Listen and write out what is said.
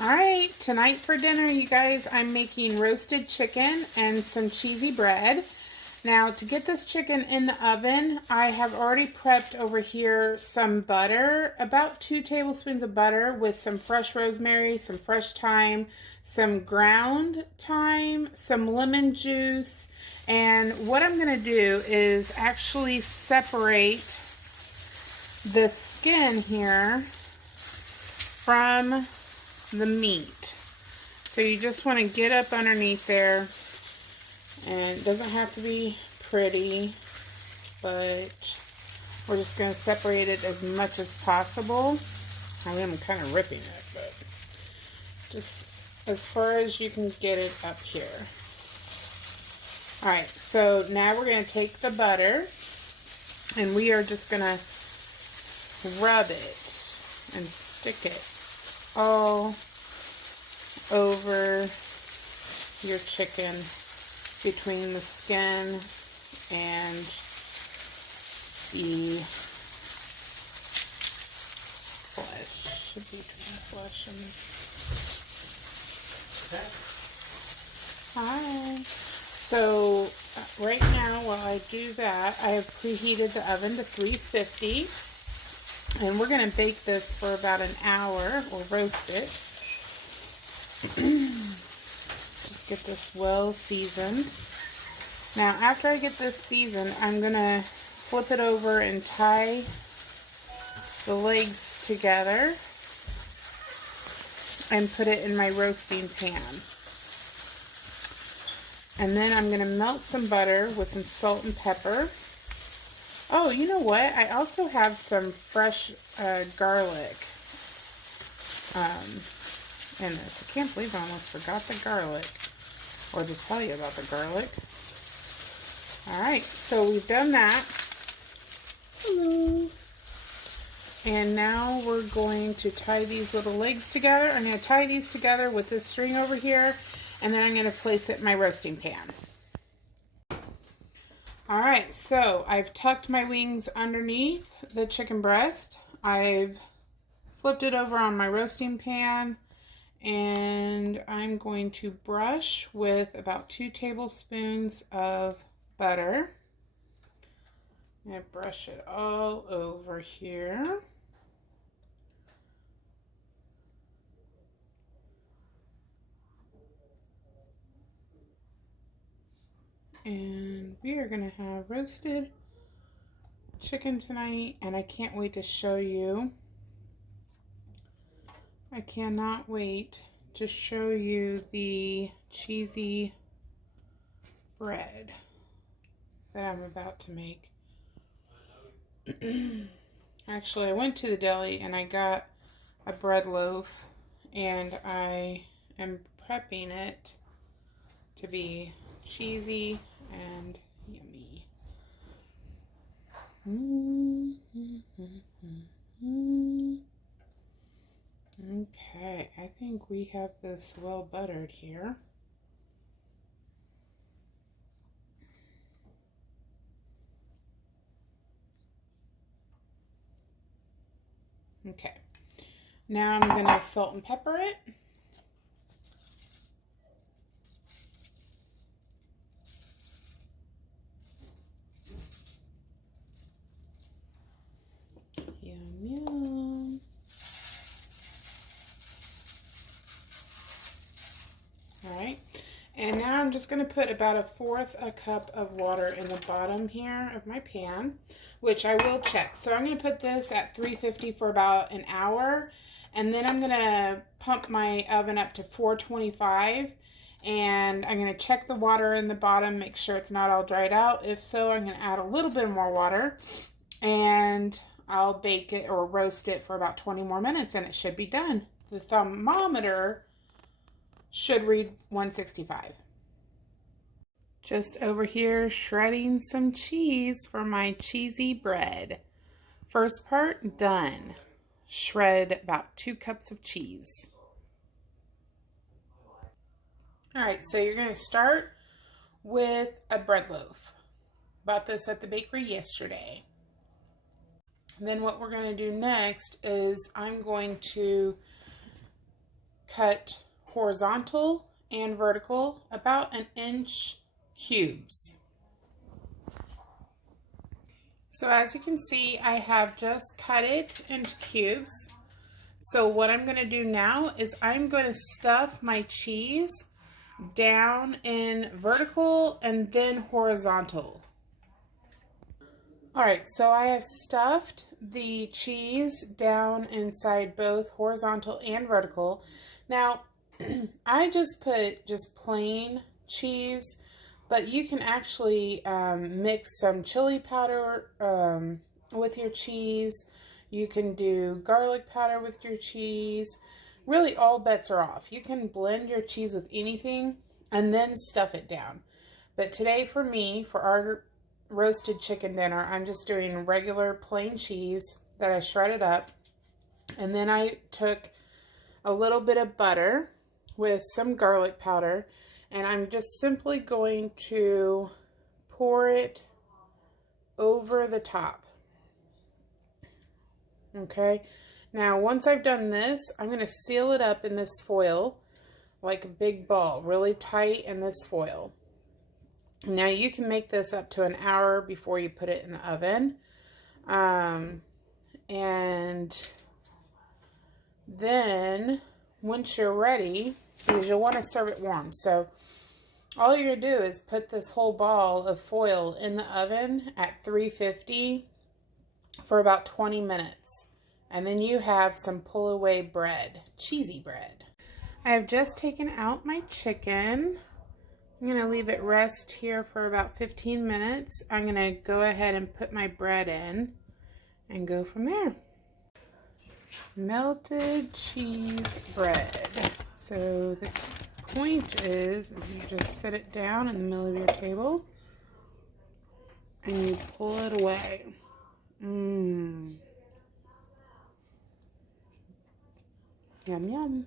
All right, tonight for dinner, you guys, I'm making roasted chicken and some cheesy bread. Now, to get this chicken in the oven, I have already prepped over here some butter, about 2 tablespoons of butter with some fresh rosemary, some fresh thyme, some ground thyme, some lemon juice. And what I'm going to do is actually separate the skin here from the meat. So you just want to get up underneath there, and it doesn't have to be pretty, but we're just going to separate it as much as possible. I am kind of ripping it, but just as far as you can get it up here. Alright, so now we're going to take the butter and we are just going to rub it and stick it all over your chicken, between the skin and the flesh. Between the flesh and Hi. So right now, while I do that, I have preheated the oven to 350. And we're going to bake this for about an hour, or roast it. Just get this well seasoned. Now, after I get this seasoned, I'm going to flip it over and tie the legs together and put it in my roasting pan. And then I'm going to melt some butter with some salt and pepper. Oh, you know what? I also have some fresh garlic in this. I can't believe I almost forgot the garlic, or to tell you about the garlic. Alright, so we've done that. Hello. And now we're going to tie these little legs together. I'm going to tie these together with this string over here, and then I'm going to place it in my roasting pan. Alright, so I've tucked my wings underneath the chicken breast. I've flipped it over on my roasting pan, and I'm going to brush with about 2 tablespoons of butter. I'm going to brush it all over here. And we are going to have roasted chicken tonight, and I can't wait to show you. I cannot wait to show you the cheesy bread that I'm about to make. Actually, I went to the deli and I got a bread loaf, and I am prepping it to be cheesy and yummy. Okay, I think we have this well buttered here. Okay, now I'm gonna salt and pepper it. Yum, yum. Alright, and now I'm just going to put about 1/4 a cup of water in the bottom here of my pan, which I will check. So I'm going to put this at 350 for about an hour, and then I'm going to pump my oven up to 425, and I'm going to check the water in the bottom, make sure it's not all dried out. If so, I'm going to add a little bit more water, and I'll bake it or roast it for about 20 more minutes, and it should be done. The thermometer should read 165. Just over here shredding some cheese for my cheesy bread. First part done. Shred about 2 cups of cheese. Alright, so you're going to start with a bread loaf. Bought this at the bakery yesterday. Then what we're going to do next is I'm going to cut horizontal and vertical, about 1-inch cubes. So as you can see, I have just cut it into cubes. So what I'm going to do now is I'm going to stuff my cheese down in vertical and then horizontal. Alright, so I have stuffed the cheese down inside both horizontal and vertical. Now, I just put plain cheese, but you can actually mix some chili powder with your cheese. You can do garlic powder with your cheese. Really, all bets are off. You can blend your cheese with anything and then stuff it down. But today for me, for our roasted chicken dinner, I'm just doing regular plain cheese that I shredded up. And then I took a little bit of butter with some garlic powder, and I'm just simply going to pour it over the top. Okay, now once I've done this, I'm going to seal it up in this foil like a big ball, really tight in this foil. Now you can make this up to an hour before you put it in the oven. And then once you're ready, because you'll want to serve it warm. So all you're going to do is put this whole ball of foil in the oven at 350 for about 20 minutes. And then you have some pull away bread, cheesy bread. I have just taken out my chicken. I'm going to leave it rest here for about 15 minutes. I'm going to go ahead and put my bread in and go from there. Melted cheese bread. So the point is you just set it down in the middle of your table and you pull it away. Yum, yum.